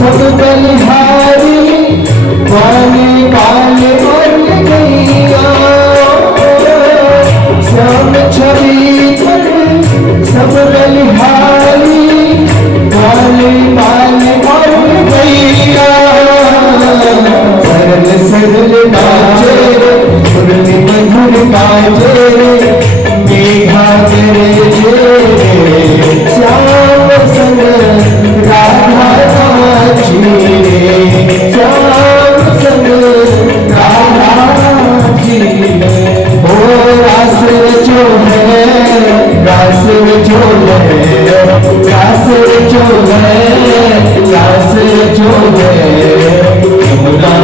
सब बलिहारी वाले काले और गैया श्याम छवि सब बलिहारी वाले काले और गैया सरल सरल बाजे मुरली मधुर बाजे मेघा तेरे श्याम संग राधा जी श्याम संग राधा जी ओ रास जो है रास जो है रास जो है रास जो है यमुना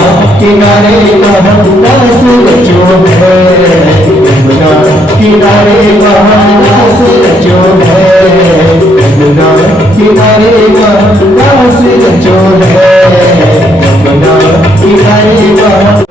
किनारे वहाँ रास जो है यमुना किनारे वहाँ रास जो है यमुना किनारे वहाँ रास जो है यमुना किनारे वहाँ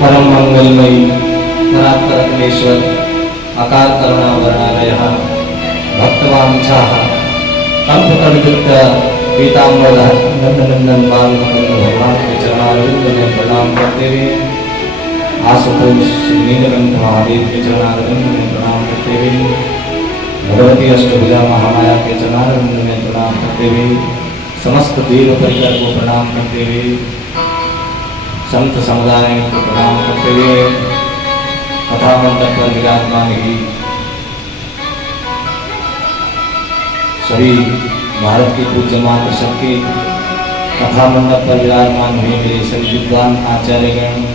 परम मंगलमयी परात्परमेश्वर आकार करुणा वर्णालयः भक्तवांछाः कल्पतरुयुक्त पीताम्बर नंदनंदन बाल भगवान के चरणारविंद में प्रणाम करते हुए आशुतोष नीलकंठ महादेव के चरणारविंद में प्रणाम करते हुए भगवती अष्टभुजा महामाया के चरणारविंद में प्रणाम करते हुए समस्त देव परिवार को प्रणाम करते हुए संत समुदाय को प्रणाम करते हुए कथा मंडप पर विराजमान ही सभी भारत की पूज्य माता शक्ति कथा मंडप पर विराजमान हुए मेरे सभी विद्वान आचार्यगण,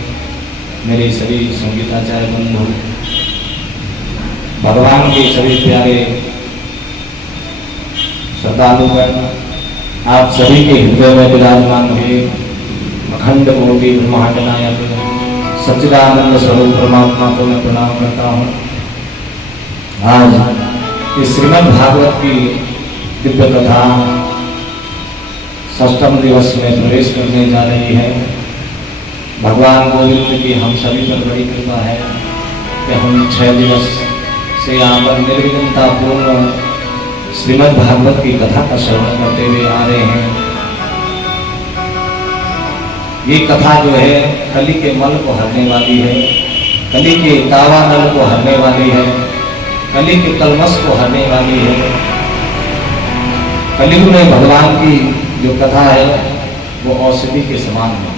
मेरे सभी संगीताचार्य बंधु, भगवान के सभी प्यारे श्रद्धालुगण, आप सभी के हृदय में विराजमान हुए अखंड कोटि ब्रह्मांड नायक सच्चिदानंद स्वरूप परमात्मा को मैं प्रणाम करता हूँ। आज इस श्रीमद् भागवत की दिव्य कथा षष्ठम दिवस में प्रवेश करने जा रही है। भगवान गोविंद की हम सभी पर बड़ी कृपा है कि हम 6 दिवस से यहाँ पर निर्विघ्नता पूर्ण श्रीमद् भागवत की कथा का श्रवण करते हुए आ रहे हैं। ये कथा जो है कली के मल को हरने वाली है, कली के दावानल को हरने वाली है, कली के कलमश को हरने वाली है। कलयुग में भगवान की जो कथा है वो औषधि के समान है।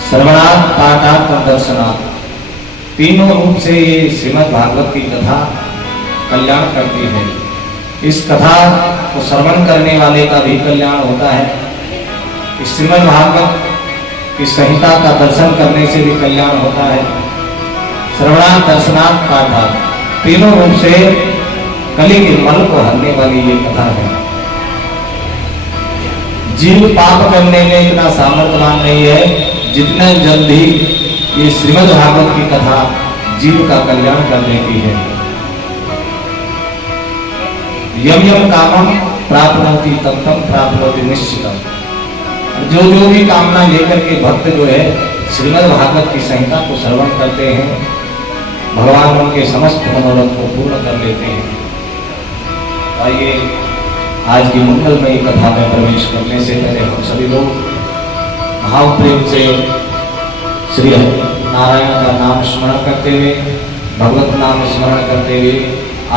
श्रवणात् पाठात् और दर्शनात्, तीनों रूप से ये श्रीमद् भागवत की कथा कल्याण करती है। इस कथा को श्रवण करने वाले का भी कल्याण होता है। इस श्रीमद् भागवत की संहिता का दर्शन करने से भी कल्याण होता है। श्रवणात् दर्शनात् पाठात्, तीनों रूप से कली के मल को हरने वाली ये कथा है। जीव पाप करने में इतना सामर्थ्यवान नहीं है जितना जल्दी ये श्रीमद् भागवत की कथा जीव का कल्याण कर देती है। यम यम कामम प्राप्नोति तम तम प्राप्नोति निश्चितम। जो जो भी कामना लेकर के भक्त जो है श्रीमद् भागवत की संहिता को श्रवण करते हैं, भगवान उनके समस्त मनोरथ को पूर्ण कर लेते हैं। आइए आज की मंगलमयी कथा में प्रवेश करने से पहले हम सभी लोग भाव प्रेम से श्री नारायण का नाम स्मरण करते हुए, भगवत नाम स्मरण करते हुए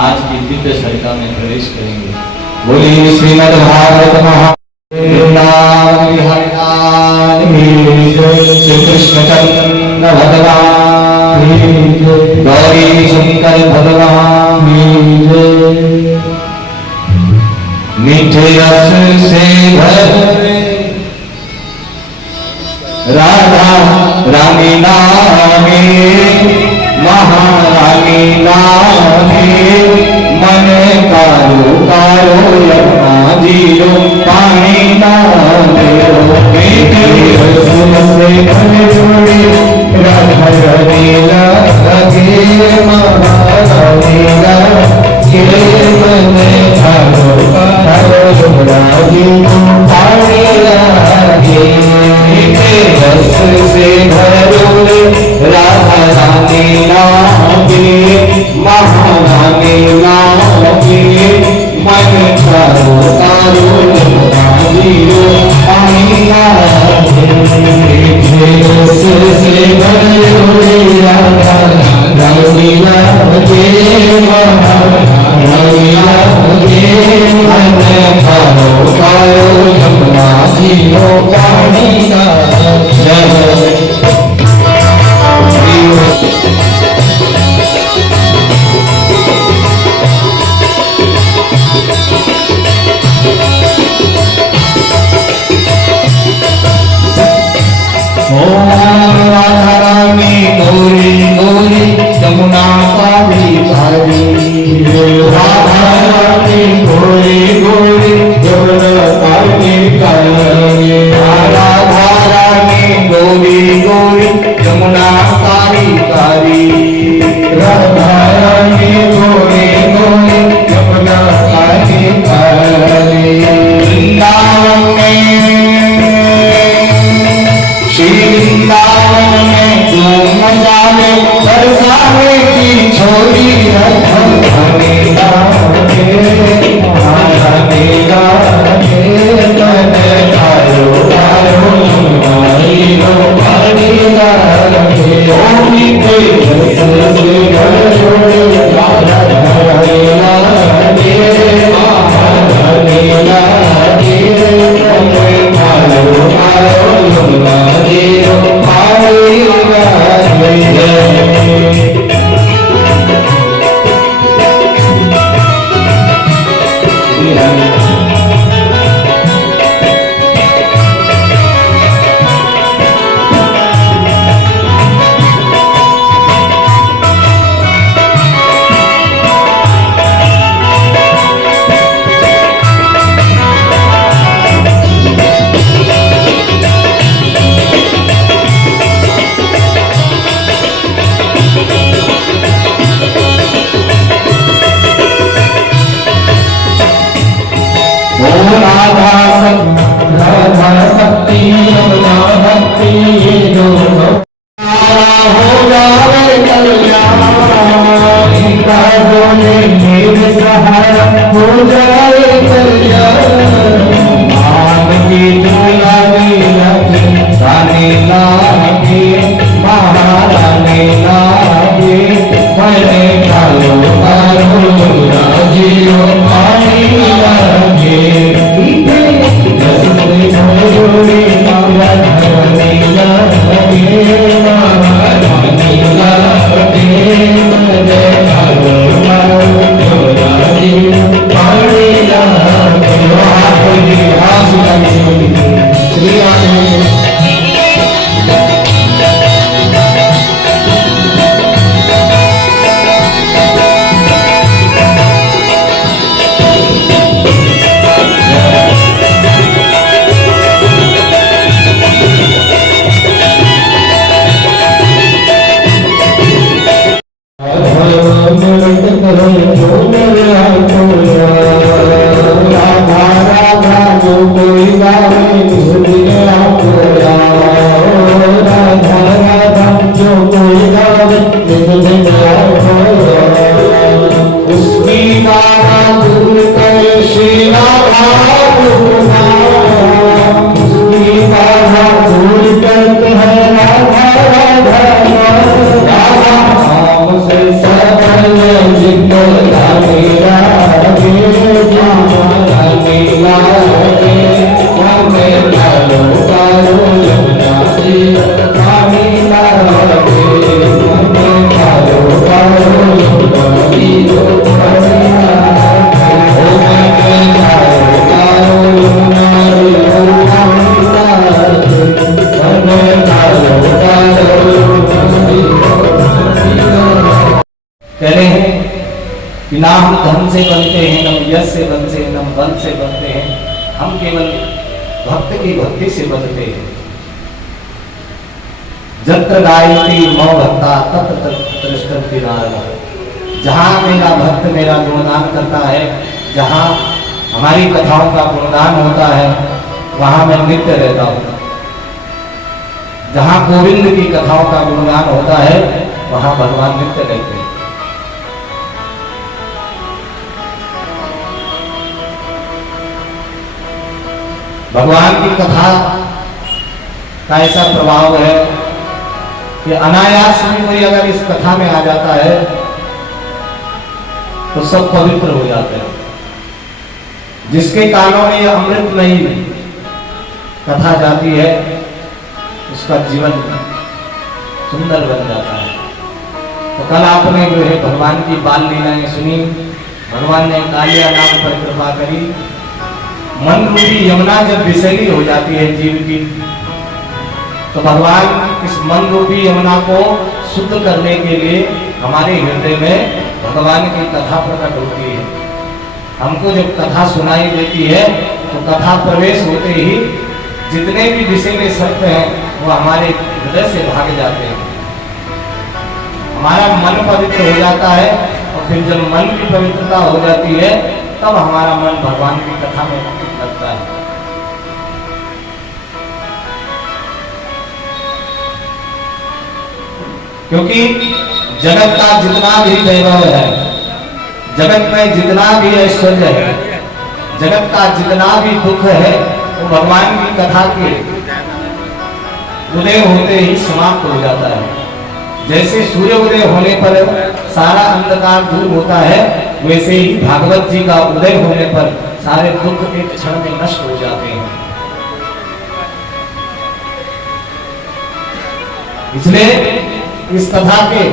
आज की दिव्य सरिता में प्रवेश करेंगे। बोलिए श्रीमद् भागवत महावृंदावन बिहारी लाल की जय। श्री कृष्ण चंद्र भगवान की जय। गौरी शंकर भगवान की जय। मीठे रस से भरे राधा रानी नामे, महारानी नामे, मन कारो कारो यमुना जीरो पानी नामे। मीठे रस से भरे राधा रानी लगे, महारानी लगे, मन कारो कारो यमुना जीरो पानी लगे। रस से भरोले राधा रानी नामे, महारानी नामे, मन कारो कारो यमुना जीरो पानी लागे। रस से भरोले राधा रानी लागे, महारानी लागे, मन कारो कारो यमुना जीरो पानी लागे। राधा रानी गोरी गोरी यमुना पारी पारी, राधा रानी गोरी गोरी यमुना पारी पारी, राधा रानी गोरी राधा भक्ति यमुना भक्ति ये जो हो जावे कल्याण बोले मेरे सहारा हो जाए कल्याण मान की दुलारी रानी लागे महारानी लागे मैंने कालो राजियो पानी लागे जोड़ी माला धरनी लागे महारानी लागे मैंने कालो राजियो पानी लागे श्री कहते हैं कि ना हम धन से बनते हैं, न यश से बनते हैं, न बल से बनते हैं, हम केवल भक्त की भक्ति से बनते हैं। जत्र गायत्री मौ भक्ता तत्र तिष्ठन्ति नारद। जहाँ मेरा भक्त मेरा गुणगान करता है, जहाँ हमारी कथाओं का गुणगान होता है, वहाँ मैं नित्य रहता हूँ। जहाँ गोविंद की कथाओं का गुणगान होता है, वहाँ भगवान नित्य रहते हैं। भगवान की कथा का ऐसा प्रभाव है कि अनायास में कोई अगर इस कथा में आ जाता है तो सब पवित्र हो जाते हैं। जिसके कानों में यह अमृतमयी कथा जाती है उसका जीवन सुंदर बन जाता है। तो कल आपने जो है भगवान की बाल लीलाएं सुनी। भगवान ने कालिया नाम पर कृपा करी। मन रूपी यमुना जब विषैली हो जाती है जीव की, तो भगवान इस मन रूपी यमुना को शुद्ध करने के लिए हमारे हृदय में भगवान की कथा प्रकट होती है। हमको जब कथा सुनाई देती है तो कथा प्रवेश होते ही जितने भी विषैले शब्द हैं वो हमारे हृदय से भाग जाते हैं। हमारा मन पवित्र हो जाता है और फिर जब मन की पवित्रता हो जाती है तब हमारा मन भगवान की कथा में लगता है। क्योंकि जगत का जितना भी वैभव है, जगत में जितना भी ऐश्वर्य है, जगत का जितना भी दुख है, वो भगवान की कथा के उदय होते ही समाप्त हो जाता है। जैसे सूर्य उदय होने पर सारा अंधकार दूर होता है, वैसे ही भागवत जी का उदय होने पर सारे दुख एक क्षण में नष्ट हो जाते हैं। इसलिए इस कथा के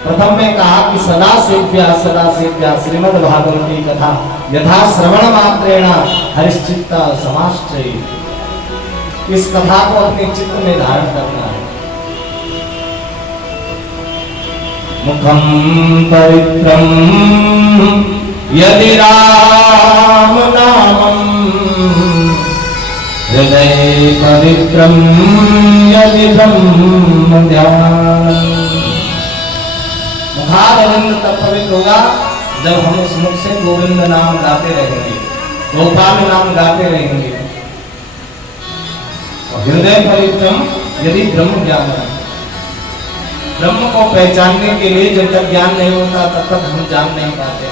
प्रथम में कहा कि सदा सेव्या श्रीमद् भागवती कथा यथा श्रवण मात्रेण हरिश्चित्ता समाश्चय। इस कथा को अपने चित्त में धारण करना है। मुखम पवित्रम यदि राम नामम हृदय पवित्रम यदि ब्रह्म ध्यानम। मुखारविंद तब पवित्र होगा जब हम उस मुख से गोविंद नाम गाते रहेंगे। गोपाल नाम गाते रहेंगे। हृदय पवित्रम यदि ब्रह्म ज्ञान, ब्रह्म को पहचानने के लिए जब तक ज्ञान नहीं होता तब तक हम जान नहीं पाते।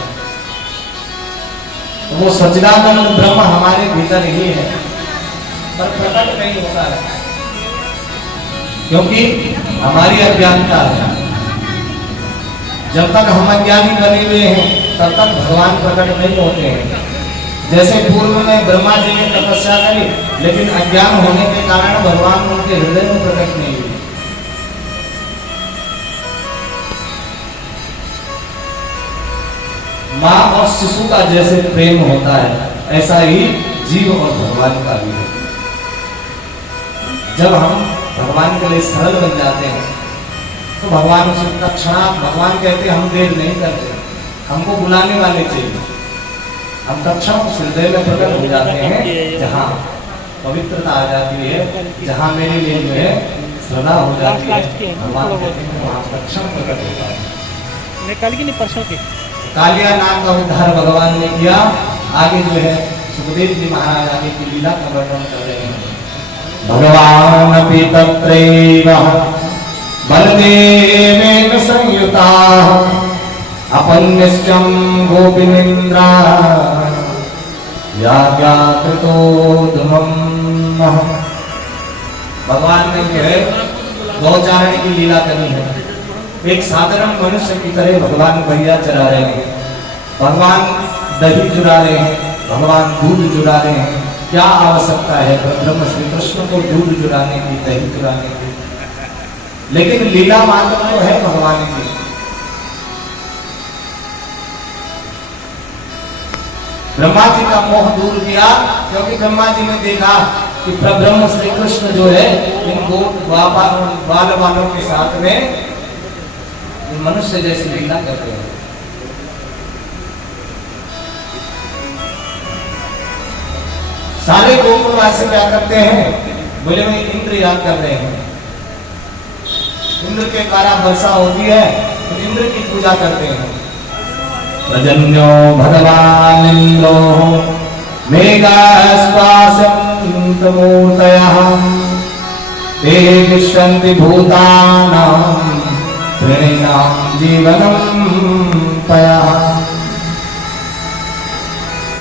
तो वो सच्चिदानंद ब्रह्म हमारे भीतर ही है, पर प्रकट नहीं होता है क्योंकि हमारी अज्ञानता है। जब तक हम अज्ञानी बने हुए हैं तब तक भगवान प्रकट नहीं होते हैं। जैसे पूर्व में ब्रह्मा जी ने तपस्या करी, लेकिन अज्ञान होने के कारण भगवान उनके हृदय में प्रकट नहीं हुए। माँ और शिशु का जैसे प्रेम होता है, ऐसा ही जीव और भगवान का भी है। जब हम भगवान के लिए सरल बन जाते हैं तो भगवान उसे तत्क्षणात, भगवान कहते हैं हम देर नहीं करते, हमको बुलाने वाले चाहिए। हम तत्क्षण उस हृदय में प्रकट हो जाते हैं जहाँ पवित्रता आ जाती है, जहाँ मेरे लिए जो है श्रद्धा हो जाती है, भगवान कहते हैं वहाँ तत्क्षण प्रकट होता है। कालिया नाग का उद्धार भगवान ने किया। आगे जो है सुखदेव जी महाराज आगे की लीला का वर्णन कर रहे हैं। भगवान अपि तत्रैव बलदेवेन संयुताः अपन्यश्चं गोपिनिन्द्रा याज्ञाकृतोधमम्। भगवान ने जो है गौचारण की लीला करनी है। एक साधारण मनुष्य की तरह भगवान भैया चरा रहे हैं, भगवान दही चुरा रहे हैं, भगवान दूध चुरा रहे हैं। क्या आवश्यकता है ब्रह्म श्री कृष्ण को दूध चुराने की, दही चुराने की? लेकिन लीला मात्र तो है भगवान की। ब्रह्मा जी का मोह दूर किया, क्योंकि ब्रह्मा जी ने देखा कि ब्रह्म श्री कृष्ण जो है इन बाल वालों के साथ में मनुष्य जैसी लीला करते हैं। सारे गोकुलवासी क्या करते हैं? बोले भाई इंद्र याद कर रहे हैं, इंद्र के द्वारा वर्षा होती है तो इंद्र की पूजा करते हैं। प्रजन्यो भगवान इंद्रो मेघास्वासन्तमूर्तयः ते तिष्ठन्ति भूतानां प्रणीनां जीवनं पयः।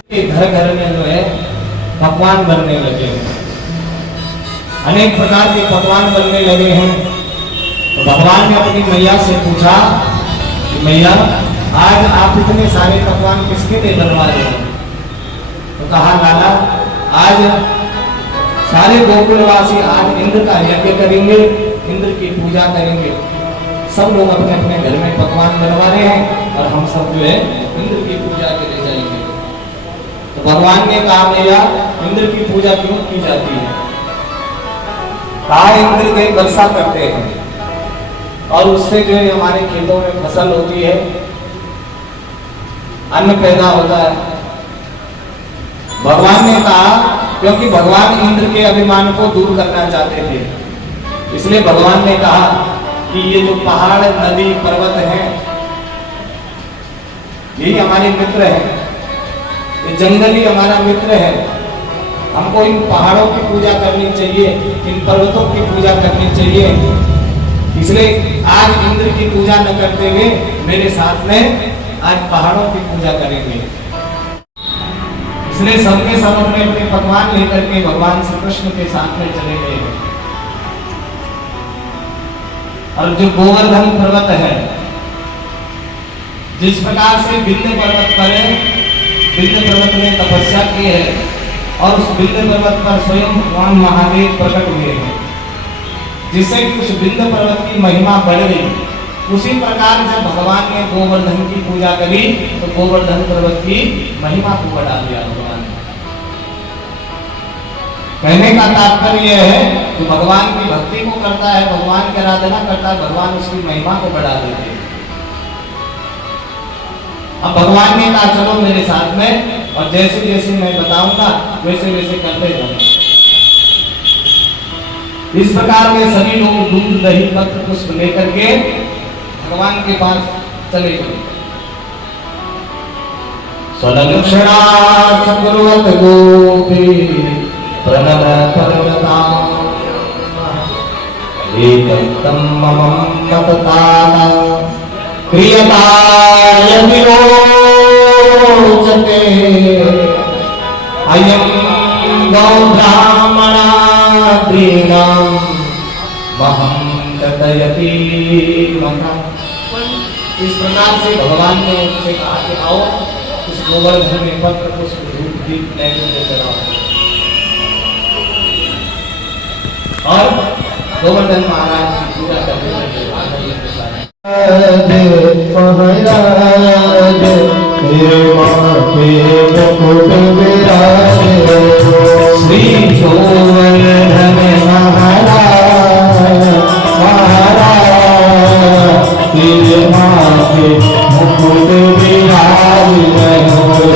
घर घर में जो है पकवान बनने लगे हैं, अनेक प्रकार के पकवान बनने लगे हैं। तो भगवान ने अपनी मैया से पूछा कि मैया आज आप इतने सारे पकवान किसके लिए बनवा रहे हैं? तो कहा लाला आज सारे गोकुलवासी आज इंद्र का यज्ञ करेंगे, इंद्र की पूजा करेंगे। सब लोग अपने अपने घर में पकवान बनवा रहे हैं और हम सब जो है इंद्र की पूजा के लिए जाएंगे। तो भगवान ने कहा मैया इंद्र की पूजा क्यों की जाती है? कहा इंद्र देव वर्षा करते हैं और उससे जो है हमारे खेतों में फसल होती है, अन्न पैदा होता है। भगवान ने कहा क्योंकि भगवान इंद्र के अभिमान को दूर करना चाहते थे, इसलिए भगवान ने कहा कि ये जो पहाड़ नदी पर्वत हैं यही हमारे मित्र हैं, ये जंगल ही हमारा मित्र है। हमको इन पहाड़ों की पूजा करनी चाहिए, इन पर्वतों की पूजा करनी चाहिए। इसलिए आज इंद्र की पूजा न करते हुए मेरे साथ में आज पहाड़ों की पूजा करेंगे। इसलिए सबके सब अपने अपने पकवान लेकर के भगवान श्री कृष्ण के साथ में चले गए। और जो गोवर्धन पर्वत है, जिस प्रकार से विंध्य पर्वत पर विंध्य पर्वत ने तपस्या की है और उस विंध्य पर्वत पर स्वयं भगवान महादेव प्रकट हुए हैं, जिससे कि उस विंध्य पर्वत की महिमा बढ़ गई। उसी प्रकार जब भगवान ने गोवर्धन की पूजा करी तो गोवर्धन पर्वत की महिमा को बढ़ा दिया भगवान ने। कहने का तात्पर्य यह है कि भगवान की भक्ति को करता है, भगवान की आराधना करता है, भगवान उसकी महिमा को बढ़ा देते हैं। अब भगवान ने कहा चलो मेरे साथ में, और जैसे जैसे मैं बताऊंगा वैसे वैसे करते जाओ। इस प्रकार के सभी लोग दूध दही पत्र पुष्प लेकर के भगवान के पास चले गए। स्वलक्षणात् कुर्वत गोपी प्रणव पर्वता एकं मम मतताना क्रियताय विरोचते अयं गौ ब्राह्मणादीनां महं कथयति मता। इस प्रकार से भगवान ने उनसे कहा कि आओ इस गोवर्धन में पत्र पुष्प धूप दीप नैवेद्य चढ़ाओ। और गोवर्धन महाराज की पूजा करने लगे। महाराज मुकुट विराजे श्री गोवर्धन महाराज तेरे माथे मुकुट विराजे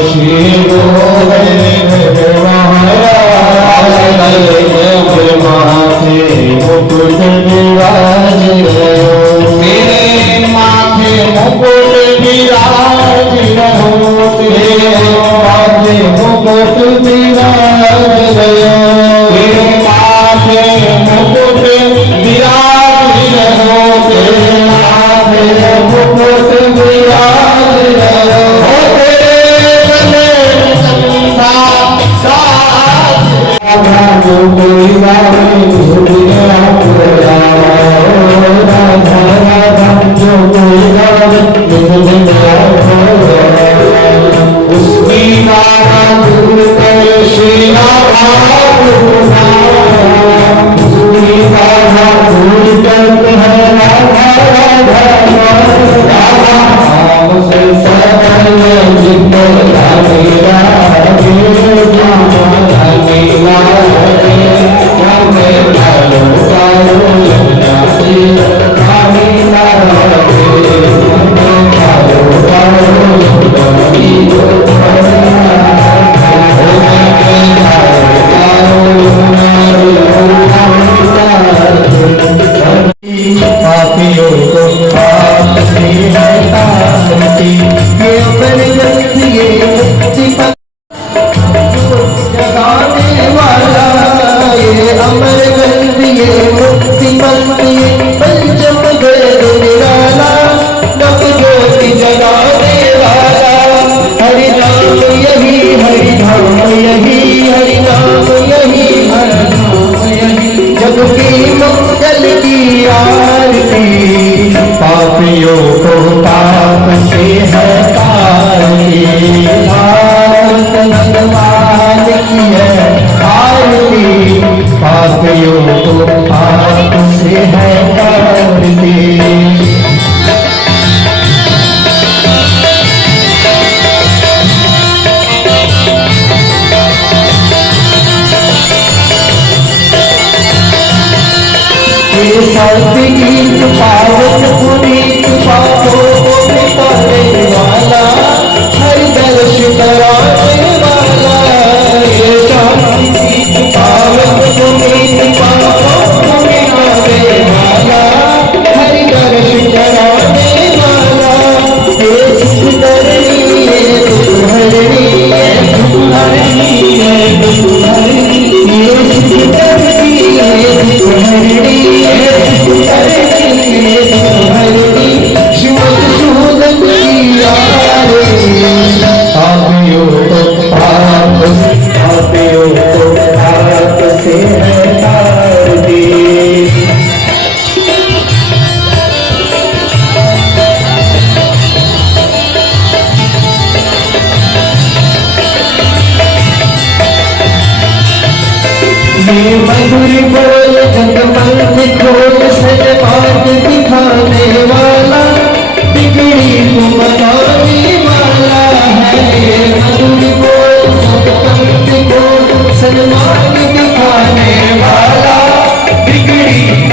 श्री गोवर्धन महाराज तेरे माथे मुकुट विराजे मेरे माथे मुकुट विराज रहो तेरे माथे मुकुट विराज तेरे माथे मुकुट विराज रहो तेरे माथे मुकुट विराज रहो तेरे गले चंदा साज जो कोई गावे जो कोई गावे उसकी गाना दूर कर श्री राधा उसकी गाना दूर करते हैं राधा राधा राधा नाम से सदन जितने राधे राधे राधे राधे राधे कालो कालो जाते राधे राधे कालो कालो पापियों को पाप से हटाती ये बरगद ये मुक्ति जगाने वाला ये अमर गंध ये मुक्ति मंत्र ये पंचम वेद निराला नव ज्योति जगाने वाला हरि नाम यही हरि धाम यही हरि नाम यही हरि नाम यही जग की मंगल की आरती पापियों को पाप से हटाती भारत भगवान की है आरती पापियों को पाप से हटाती शांति गीत पावन पुनीत पापों को मिटाने वाला हरि दर्श कराने वाला ये शांति गीत पावन पुनीत पापों को मिटाने वाला हरि दर्श कराने वाला ये सुख करनी है दुख हरनी है दुख हरनी है दुख हरनी ये सुख करनी है दुख हरनी मधुर बोल जगमंद खोल सजमान दिखाने वाला बिगड़ी को बनाने वाला है मधुर बोल जगमंद खोल सजमान दिखाने वाला बिगड़ी